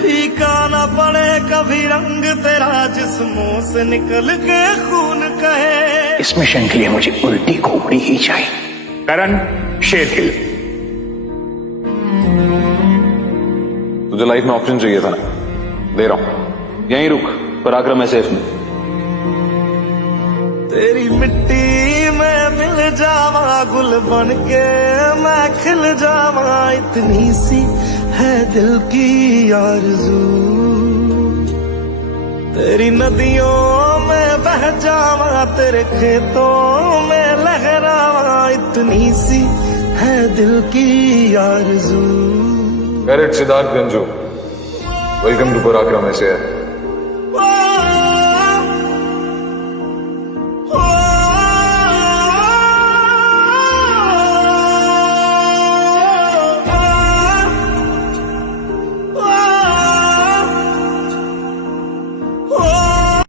फीका ना पड़े कभी रंग तेरा जिस्मों से निकल के खून कहे। इस मिशन के लिए मुझे उल्टी खोपड़ी ही चाहिए। करण शेरगिल, तुझे लाइफ में ऑप्शन चाहिए था ना, दे रहा हूं। यहीं रुक, पराक्रम है सेफ में। तेरी मिट्टी में मिल जावा गुल बन के मैं खिल जावा, इतनी सी है दिल की आरज़ू। तेरी नदियों में बह जावा तेरे खेतों में लहरावा, इतनी सी है दिल की आरज़ू। सिद्धार्थ गंजू, वेलकम टू पराक्रम ऐसे है।